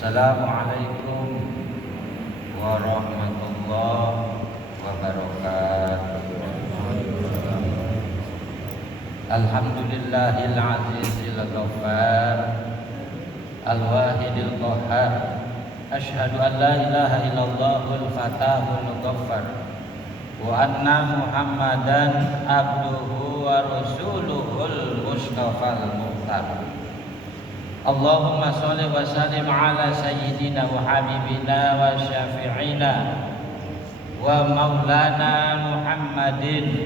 Assalamualaikum warahmatullahi wabarakatuh. Alhamdulillahil azizil ghaffar al-wahidil qahhar. Asyhadu an la ilaha illallahul fatahul ghaffar wa anna Muhammadan abduhu wa rasuluhul mustafal muhtar. Allahumma sholli wa sallim ala sayyidina wa habibina wa syafi'ina wa maulana Muhammadin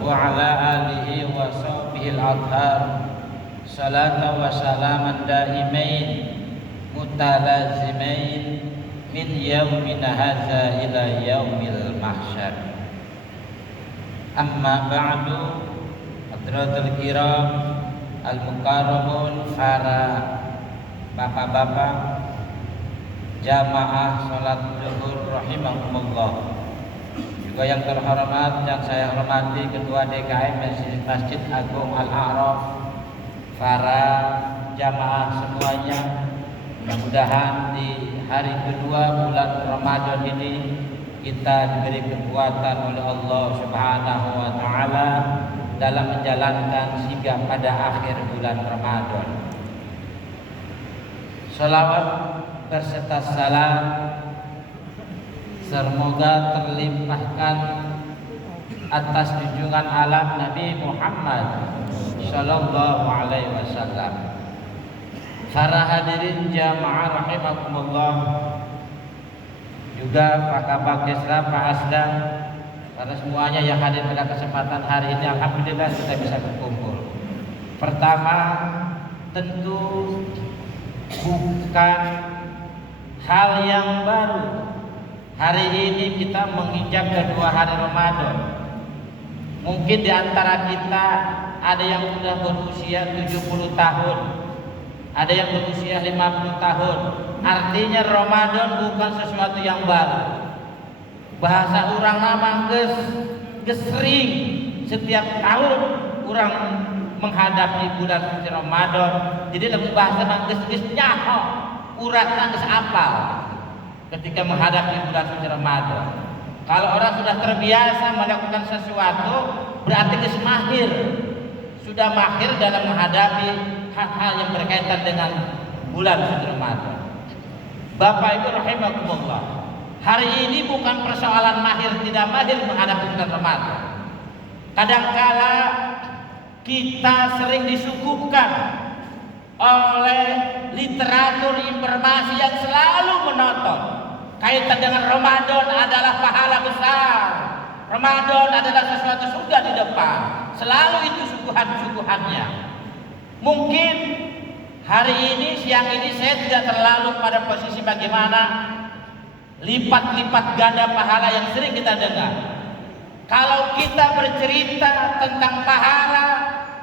wa ala alihi wa sahbihi al-athhar salatan wa salaman daimain mutalazimain min yaumina hadza ila yaumil mahsyar. Amma ba'du, hadratul kiram al-mukarramun, para bapak-bapak jamaah salat zuhur rahimahumullah, juga yang terhormat yang saya hormati Ketua DKM Masjid Agung Al-A'raf, para jamaah semuanya. Mudah-mudahan di hari kedua bulan Ramadan ini kita diberi kekuatan oleh Allah Subhanahu wa taala dalam menjalankan hingga pada akhir bulan Ramadan. Salawat berserta salam semoga terlimpahkan atas junjungan alam Nabi Muhammad sallallahu alaihi wasallam. Para hadirin jamaah rahimakumullah, juga Pak Kabak Desra, Pak Asda, karena semuanya yang hadir pada kesempatan hari ini, alhamdulillah kita bisa berkumpul. Pertama, tentu bukan hal yang baru. Hari ini kita menginjak kedua hari Ramadan. Mungkin di antara kita ada yang sudah berusia 70 tahun, ada yang berusia 50 tahun. Artinya Ramadan bukan sesuatu yang baru. Bahasa orang nama gesering setiap tahun orang menghadapi bulan suci Ramadan. Jadi lebih bahasa ges-gesnya uratnya ges apal ketika menghadapi bulan suci Ramadan. Kalau orang sudah terbiasa melakukan sesuatu, berarti ges mahir, sudah mahir dalam menghadapi hal-hal yang berkaitan dengan bulan suci Ramadan. Bapak Ibu rahimakumullah, hari ini bukan persoalan mahir tidak mahir menghadapi bulan Ramadan. Kadangkala kita sering disuguhkan oleh literatur informasi yang selalu menonton kaitan dengan Ramadan adalah pahala besar, Ramadan adalah sesuatu surga di depan. Selalu itu suguhan-suguhannya. Mungkin hari ini, siang ini saya tidak terlalu pada posisi bagaimana lipat-lipat ganda pahala yang sering kita dengar. Kalau kita bercerita tentang pahala,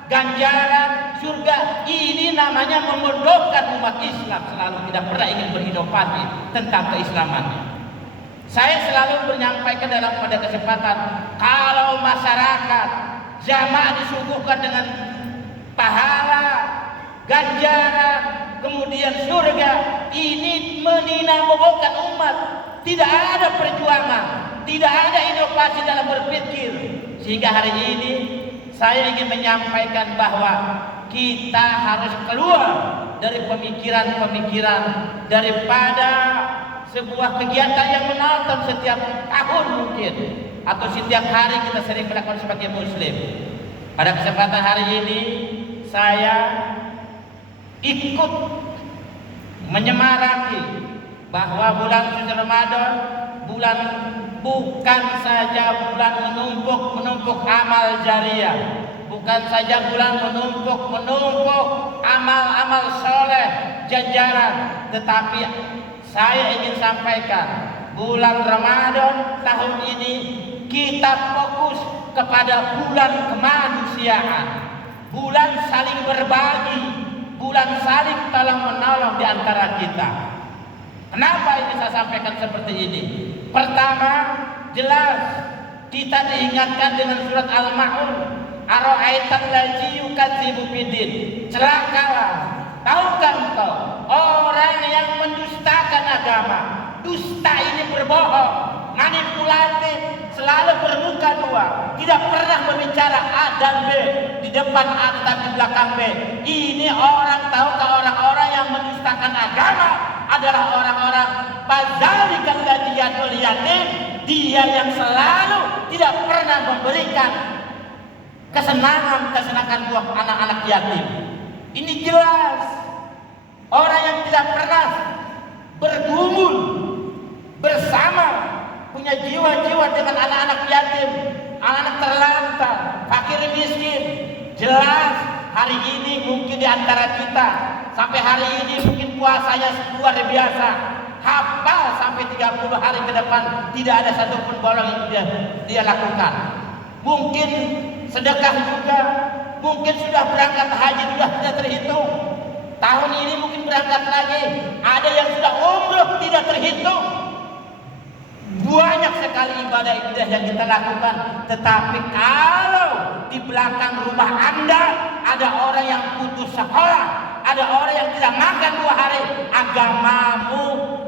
ganjaran, surga, ini namanya membodohkan umat Islam. Selalu tidak pernah ingin berinovasi tentang keislamannya. Saya selalu menyampaikan dalam pada kesempatan, kalau masyarakat jamaah disuguhkan dengan pahala, ganjaran, kemudian surga, ini meninabobokan umat. Tidak ada perjuangan, tidak ada inovasi dalam berpikir. Sehingga hari ini saya ingin menyampaikan bahwa kita harus keluar dari pemikiran-pemikiran daripada sebuah kegiatan yang menonton setiap tahun mungkin, atau setiap hari kita sering melakukan sebagai muslim. Pada kesempatan hari ini saya ikut menyemarakan bahwa bulan suci Ramadan bukan saja bulan menumpuk amal jariah, bukan saja bulan menumpuk amal-amal soleh, ganjaran, tetapi saya ingin sampaikan bulan Ramadan tahun ini kita fokus kepada bulan kemanusiaan, bulan saling berbagi, bulan saling tolong menolong di antara kita. Kenapa ini saya sampaikan seperti ini? Pertama, jelas kita diingatkan dengan surat Al-Ma'un, ara'aital ladzi yukadzibu biddin. Celakalah, tahukah engkau orang yang agama. Dusta ini berbohong, manipulatif, selalu bermuka dua, tidak pernah berbicara A dan B, di depan A tetapi di belakang B. Ini orang, tahukah orang-orang yang mendustakan agama adalah orang-orang fadzalikal ladzi yad'ul yatim, dia yang selalu tidak pernah memberikan kesenangan buat anak-anak yatim. Ini jelas orang yang tidak pernah bergumul bersama, punya jiwa-jiwa dengan anak-anak yatim, anak-anak terlantar, fakir miskin. Jelas hari ini mungkin di antara kita sampai hari ini mungkin puasanya luar biasa, hafal sampai 30 hari ke depan, tidak ada satupun bolong yang dia lakukan. Mungkin sedekah juga, mungkin sudah berangkat haji sudah tidak terhitung. Tahun ini mungkin berangkat lagi, ada yang sudah umroh tidak terhitung. Banyak sekali ibadah-ibadah yang kita lakukan, tetapi kalau di belakang rumah Anda ada orang yang putus sekolah, ada orang yang tidak makan 2 hari, agamamu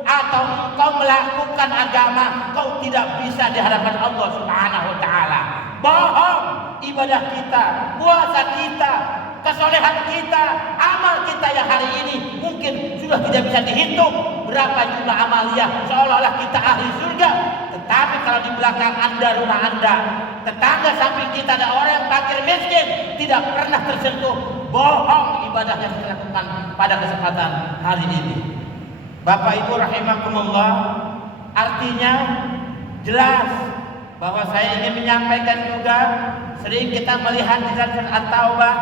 atau engkau melakukan agama, kau tidak bisa di hadapan Allah Subhanahu wa taala. Bohong ibadah kita, puasa kita, kesolehan kita, amal kita yang hari ini mungkin sudah tidak bisa dihitung berapa jumlah amaliyah seolah-olah kita ahli surga. Tetapi kalau di belakang Anda, rumah Anda, tetangga samping kita ada orang yang fakir miskin, tidak pernah tersentuh. Bohong ibadah yang dilakukan pada kesempatan hari ini. Bapak Ibu rahimakumullah, artinya jelas bahwa saya ingin menyampaikan juga, sering kita melihat di dalam surat At-Taubah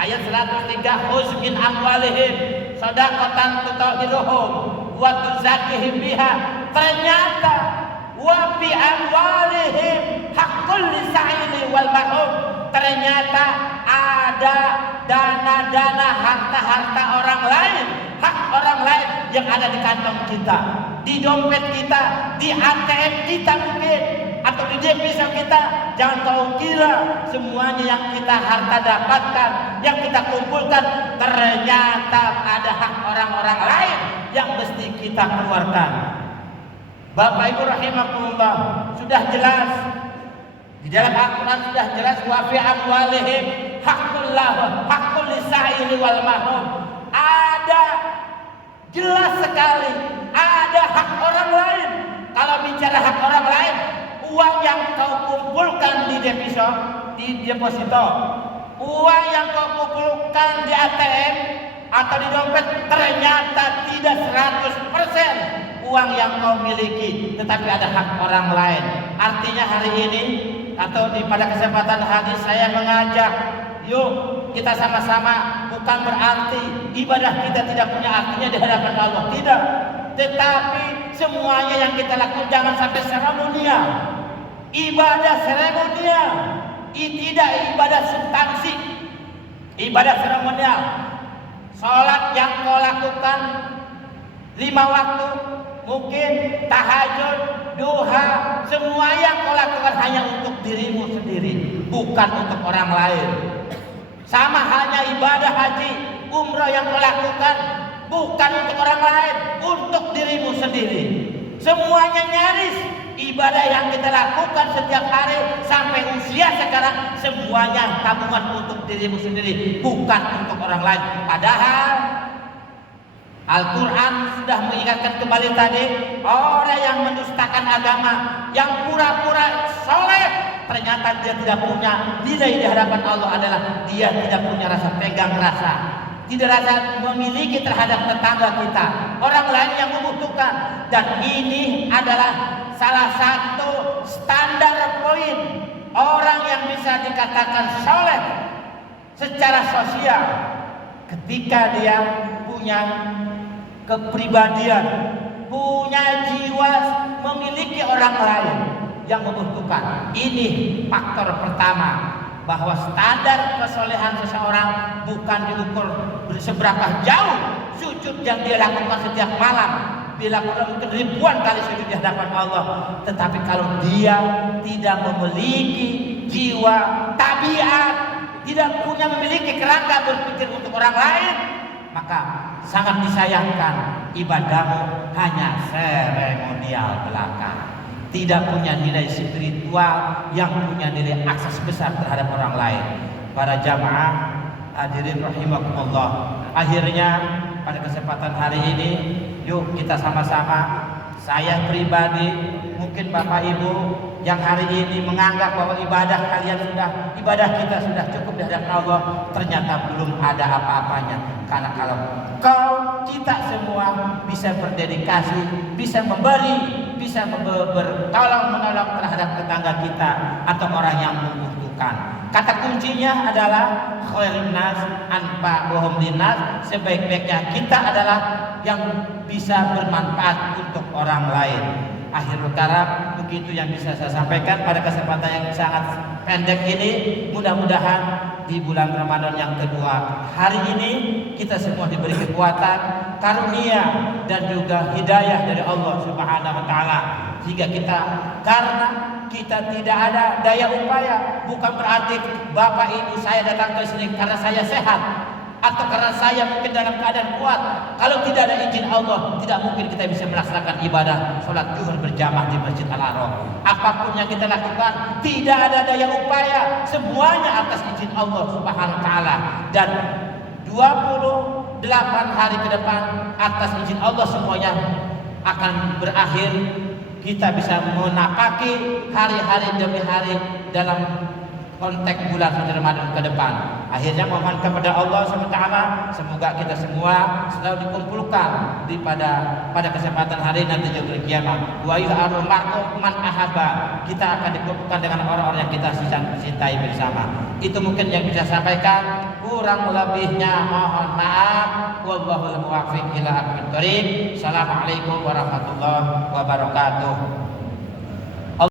ayat 103, khudz min amwalihim shadaqatan tutahhiruhum wa tuzakkihim biha. Ternyata wa fi amwalihim haqqul lisa'ili wal mahrum. Ternyata ada dana-dana, harta-harta orang lain, hak orang lain yang ada di kantong kita, di dompet kita, di ATM kita mungkin, atau di devisa kita. Jangan kau kira semuanya yang kita harta dapatkan, yang kita kumpulkan, ternyata ada hak orang-orang lain yang mesti kita keluarkan. Bapak Ibu rahimakumullah, sudah jelas di dalam Al-Quran, sudah jelas wa fi amwalihim haqqul lisa'ili wal mahrum. Ada jelas sekali ada hak orang lain. Kalau bicara hak orang lain, uang yang kau kumpulkan di deposito, uang yang kau kumpulkan di ATM atau di dompet, ternyata tidak 100% uang yang kau miliki, tetapi ada hak orang lain. Artinya hari ini atau pada kesempatan hadis saya mengajak, yuk kita sama-sama, bukan berarti ibadah kita tidak punya artinya di hadapan Allah, tidak. Tetapi semuanya yang kita lakukan jangan sampai seremonial. Ibadah seremonial, tidak ibadah substansi, ibadah seremonial. Sholat yang kau lakukan 5 waktu, mungkin tahajud, duha, semua yang kau lakukan hanya untuk dirimu sendiri, bukan untuk orang lain. Sama halnya ibadah haji, umrah yang kau lakukan bukan untuk orang lain, untuk dirimu sendiri. Semuanya nyaris ibadah yang kita lakukan setiap hari sampai usia sekarang, semuanya tabungan untuk dirimu sendiri, bukan untuk orang lain. Padahal Al-Quran sudah mengingatkan kembali tadi, orang yang mendustakan agama, yang pura-pura soleh, ternyata dia tidak punya nilai di hadapan Allah, adalah dia tidak punya rasa pegang rasa, tidak rasa memiliki terhadap tetangga kita, orang lain yang membutuhkan. Dan ini adalah salah satu standar poin orang yang bisa dikatakan soleh secara sosial, ketika dia punya kepribadian, punya jiwa memiliki orang lain yang membutuhkan. Ini faktor pertama, bahwa standar kesolehan seseorang bukan diukur seberapa jauh sujud yang dia lakukan setiap malam, bila mungkin ribuan kali sujud di hadapan Allah, tetapi kalau dia tidak memiliki jiwa tabiat, tidak punya memiliki kerangka berpikir untuk orang lain, maka sangat disayangkan ibadahmu hanya seremonial belaka, tidak punya nilai spiritual yang punya nilai akses besar terhadap orang lain. Para jamaah hadirin rahimakumullah, akhirnya pada kesempatan hari ini yuk kita sama-sama, saya pribadi, mungkin Bapak Ibu yang hari ini menganggap bahwa ibadah kita sudah cukup di hadapan Allah, ternyata belum ada apa-apanya. Karena kalau kita semua bisa berdedikasi, bisa memberi, bisa bertolong menolong terhadap tetangga kita atau orang yang membutuhkan. Kata kuncinya adalah khairin nas anfa'uhum linnas, sebaik-baiknya kita adalah yang bisa bermanfaat untuk orang lain. Akhirul kalam, begitu yang bisa saya sampaikan pada kesempatan yang sangat pendek ini. Mudah-mudahan di bulan Ramadan yang kedua hari ini kita semua diberi kekuatan, karunia dan juga hidayah dari Allah Subhanahu wa taala, sehingga kita, karena kita tidak ada daya upaya, bukan berarti Bapak Ibu saya datang ke sini karena saya sehat atau karena saya mungkin dalam keadaan kuat. Kalau tidak ada izin Allah, tidak mungkin kita bisa melaksanakan ibadah sholat zuhur berjamaah di Masjid Al-Haram. Apapun yang kita lakukan, tidak ada daya upaya, semuanya atas izin Allah Subhanahu wa taala. Dan 28 hari ke depan atas izin Allah semuanya akan berakhir. Kita bisa menapaki hari-hari demi hari dalam konteks bulan suci Ramadan ke depan. Akhirnya mohon kepada Allah SWT, semoga kita semua selalu dikumpulkan pada kesempatan hari nanti yaumul kiamah. Wa yu'arru ma'kum man ahabba. Kita akan dikumpulkan dengan orang-orang yang kita cintai bersama. Itu mungkin yang bisa sampaikan. Kurang lebihnya mohon maaf. Wallahul muwaffiq ila aqwamit thoriq. Assalamualaikum warahmatullahi wabarakatuh.